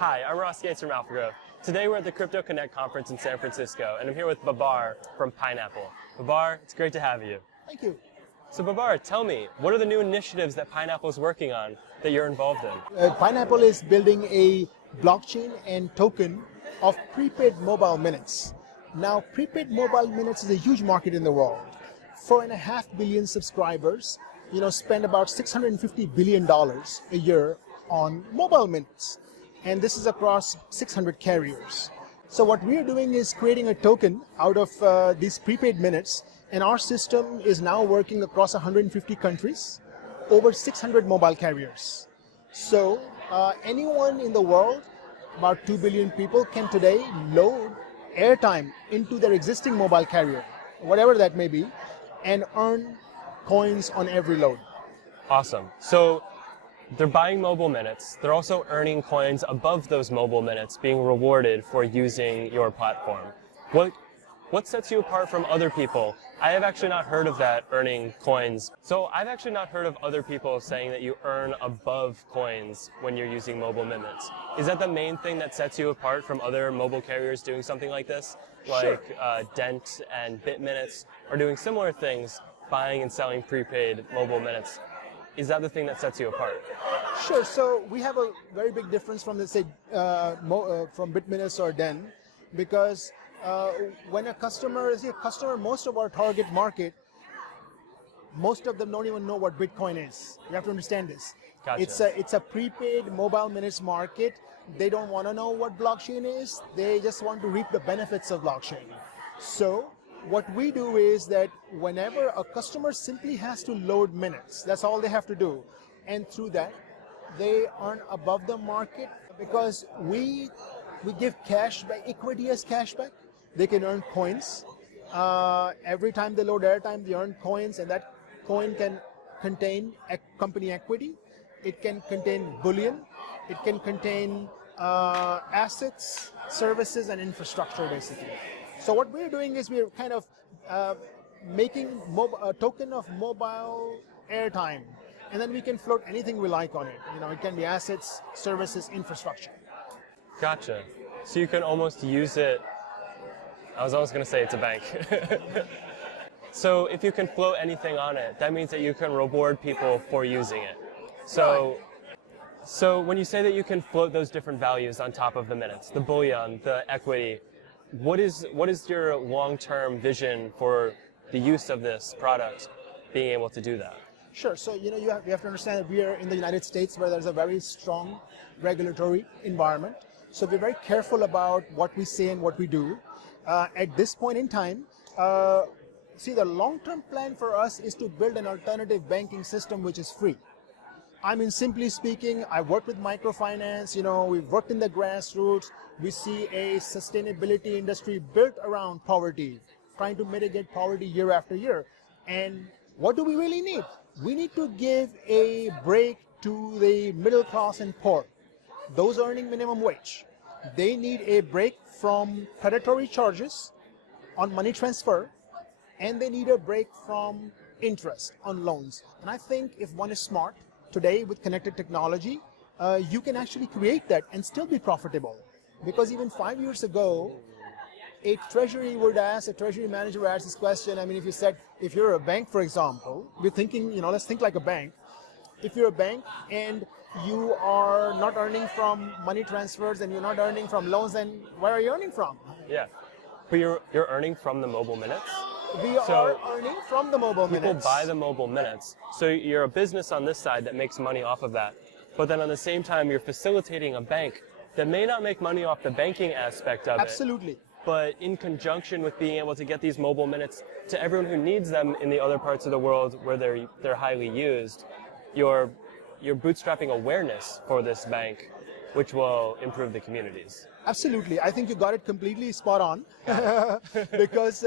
Hi, I'm Rosse from Alphagrowth. Today we're at the Crypto Connect conference in San Francisco, and I'm here with Barar from Pineapple. Barar, it's great to have you. Thank you. So Barar, tell me, what are the new initiatives that Pineapple is working on that you're involved in? Pineapple is building a blockchain and token of prepaid mobile minutes. Now, prepaid mobile minutes is a huge market in the world. 4.5 billion subscribers, spend about $650 billion a year on mobile minutes. And this is across 600 carriers. So what we're doing is creating a token out of these prepaid minutes, and our system is now working across 150 countries, over 600 mobile carriers. So anyone in the world, about 2 billion people, can today load airtime into their existing mobile carrier, whatever that may be, and earn coins on every load. Awesome. So they're buying mobile minutes. They're also earning coins above those mobile minutes, being rewarded for using your platform. What sets you apart from other people? I have actually not heard of that, earning coins. So I've actually not heard of other people saying that you earn above coins when you're using mobile minutes. Is that the main thing that sets you apart from other mobile carriers doing something like this? Like Sure. Dent and BitMinutes are doing similar things, buying and selling prepaid mobile minutes. Is that the thing that sets you apart? Sure. So we have a very big difference from, let's say, from BitMinutes or Den, because when a customer is a customer, most of our target market, most of them don't even know what Bitcoin is. You have to understand this. Gotcha. It's a prepaid mobile minutes market. They don't want to know what blockchain is. They just want to reap the benefits of blockchain. So what we do is that whenever a customer simply has to load minutes, that's all they have to do. And through that, they earn above the market because we give cash back, equity as cashback. They can earn coins. Every time they load airtime, they earn coins, and that coin can contain company equity. It can contain bullion. It can contain assets, services, and infrastructure, basically. So what we're doing is we're kind of making a token of mobile airtime, and then we can float anything we like on it. It can be assets, services, infrastructure. Gotcha. So you can almost use it. I was almost going to say it's a bank. So if you can float anything on it, that means that you can reward people for using it. So when you say that you can float those different values on top of the minutes, the bullion, the equity, what is your long-term vision for the use of this product being able to do that? Sure. So you have to understand that we are in the United States, where there's a very strong regulatory environment. So we're very careful about what we say and what we do. At this point in time, the long-term plan for us is to build an alternative banking system which is free. I mean, simply speaking, I work with microfinance, we've worked in the grassroots. We see a sustainability industry built around poverty, trying to mitigate poverty year after year. And what do we really need? We need to give a break to the middle class and poor, those earning minimum wage. They need a break from predatory charges on money transfer, and they need a break from interest on loans. And I think if one is smart, today with connected technology, you can actually create that and still be profitable. Because even 5 years ago, a treasury manager would ask this question. I mean, if you said, if you're a bank, for example, we're thinking, let's think like a bank. If you're a bank and you are not earning from money transfers and you're not earning from loans, then where are you earning from? Yeah, but you're earning from the mobile minutes? We are earning from the mobile minutes. People buy the mobile minutes. So you're a business on this side that makes money off of that. But then at the same time, you're facilitating a bank that may not make money off the banking aspect of it. Absolutely. But in conjunction with being able to get these mobile minutes to everyone who needs them in the other parts of the world where they're highly used, you're bootstrapping awareness for this bank, which will improve the communities. Absolutely. I think you got it completely spot on. because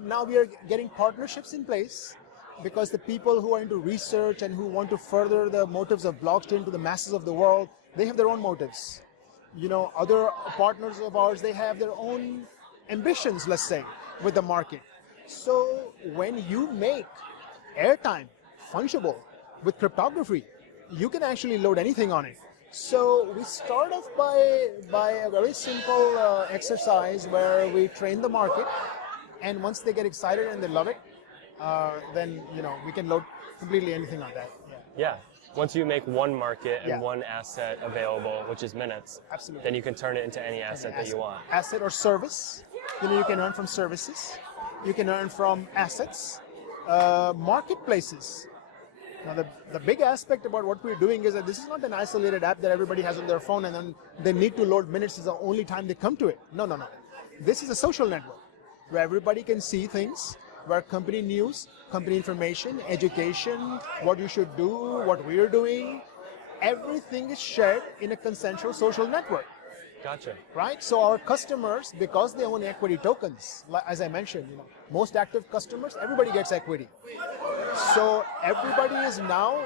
now we are getting partnerships in place, because the people who are into research and who want to further the motives of blockchain to the masses of the world, they have their own motives. Other partners of ours, they have their own ambitions, let's say, with the market. So when you make airtime fungible with cryptography, you can actually load anything on it. So we start off by a very simple exercise where we train the market, and once they get excited and they love it, then we can load completely anything on that. Yeah. Once you make one market and Yeah. one asset available, which is minutes, Absolutely. then you can turn it into any asset that you want. Asset or service. You can earn from services. You can earn from assets. Marketplaces. Now, the big aspect about what we're doing is that this is not an isolated app that everybody has on their phone and then they need to load minutes is the only time they come to it. No. This is a social network where everybody can see things, where company news, company information, education, what you should do, what we're doing, everything is shared in a consensual social network. Gotcha. Right? So our customers, because they own equity tokens, as I mentioned, most active customers, everybody gets equity. So everybody is now,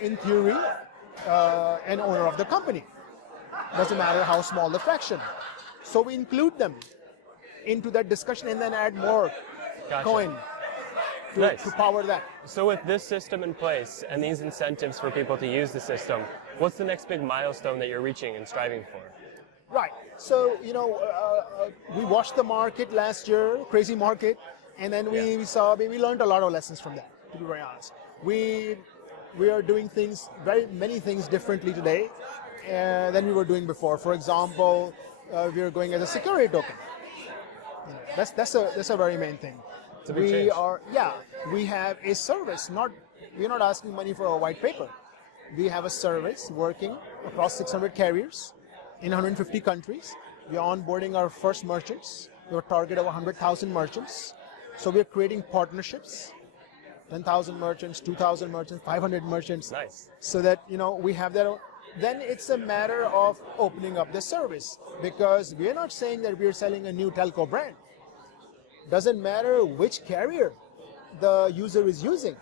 in theory, an owner of the company. Doesn't matter how small the fraction. So we include them into that discussion and then add more coin to power that. So with this system in place and these incentives for people to use the system, what's the next big milestone that you're reaching and striving for? Right. So, we watched the market last year, crazy market, and then we learned a lot of lessons from that, to be very honest. We are doing many things differently today than we were doing before. For example, we are going as a security token. That's a very main thing. It's a big change. We have a service. We're not asking money for a white paper. We have a service working across 600 carriers in 150 countries. We are onboarding our first merchants. We have a target of 100,000 merchants. So we are creating partnerships, 10,000 merchants, 2,000 merchants, 500 merchants. Nice. So that, we have that. Then it's a matter of opening up the service, because we are not saying that we are selling a new telco brand. Doesn't matter which carrier the user is using.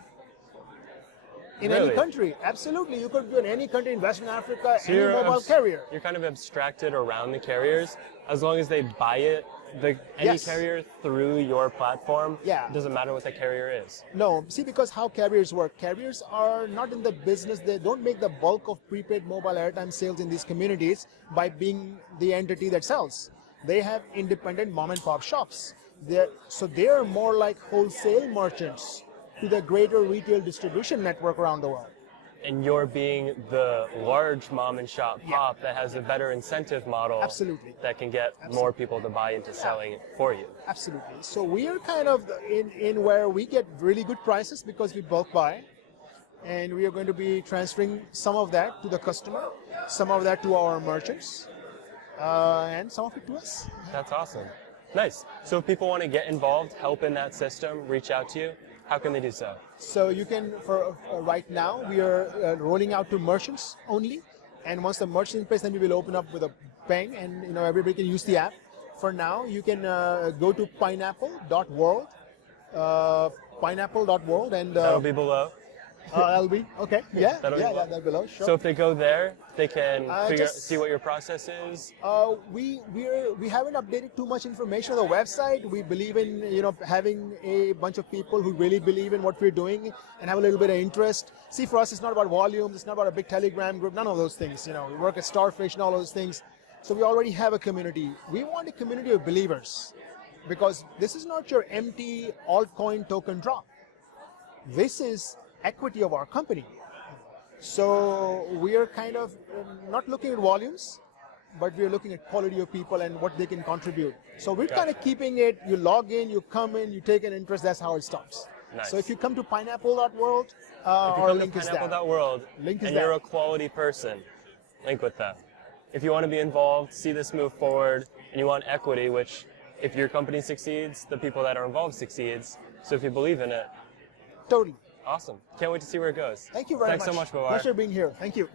In Really? any country, absolutely. You could do in any country in Western Africa, So any mobile carrier. You're kind of abstracted around the carriers. As long as they buy it, any Yes. carrier through your platform, Yeah. it doesn't matter what the carrier is. No, see, because how carriers work. Carriers are not in the business. They don't make the bulk of prepaid mobile airtime sales in these communities by being the entity that sells. They have independent mom and pop shops. They are more like wholesale merchants to the greater retail distribution network around the world. And you're being the large mom and shop pop that has a better incentive model. Absolutely. That can get more people to buy into selling it for you. Absolutely. So we are kind of in where we get really good prices because we bulk buy, and we are going to be transferring some of that to the customer, some of that to our merchants, and some of it to us. That's awesome. Nice. So if people want to get involved, help in that system, reach out to you, how can they do so? So you can, for right now, we are rolling out to merchants only, and once the merchant is in place, then we will open up with a bang, and everybody can use the app. For now, you can go to pineapple.world, pineapple.world, and That'll be below. that'll be okay. Yeah, That'll be below. that's below. Sure. So if they go there, they can see what your process is. We haven't updated too much information on the website. We believe in having a bunch of people who really believe in what we're doing and have a little bit of interest. See, for us, it's not about volumes. It's not about a big Telegram group. None of those things. We work at Starfish and all those things. So we already have a community. We want a community of believers, because this is not your empty altcoin token drop. This is equity of our company. So we are kind of not looking at volumes, but we are looking at quality of people and what they can contribute. So we're kind of keeping it, you log in, you come in, you take an interest, that's how it starts. Nice. So if you come to pineapple.world, If you our come link to is there. pineapple.world Link is and there. you're a quality person, link with them. If you want to be involved, see this move forward, and you want equity, which if your company succeeds, the people that are involved succeeds. So if you believe in it, Totally. awesome. Can't wait to see where it goes. Thank you very much. Thanks so much, Barar. Pleasure being here. Thank you.